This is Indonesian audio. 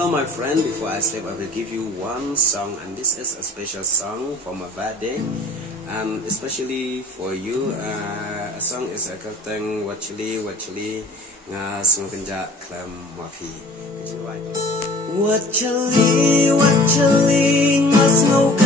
hello my friend, before I sleep I will give you one song, and this is a special song for my birthday, and especially for you. A song is a kalteng wachili nga sung kenja klam mafi. Wachili nga snow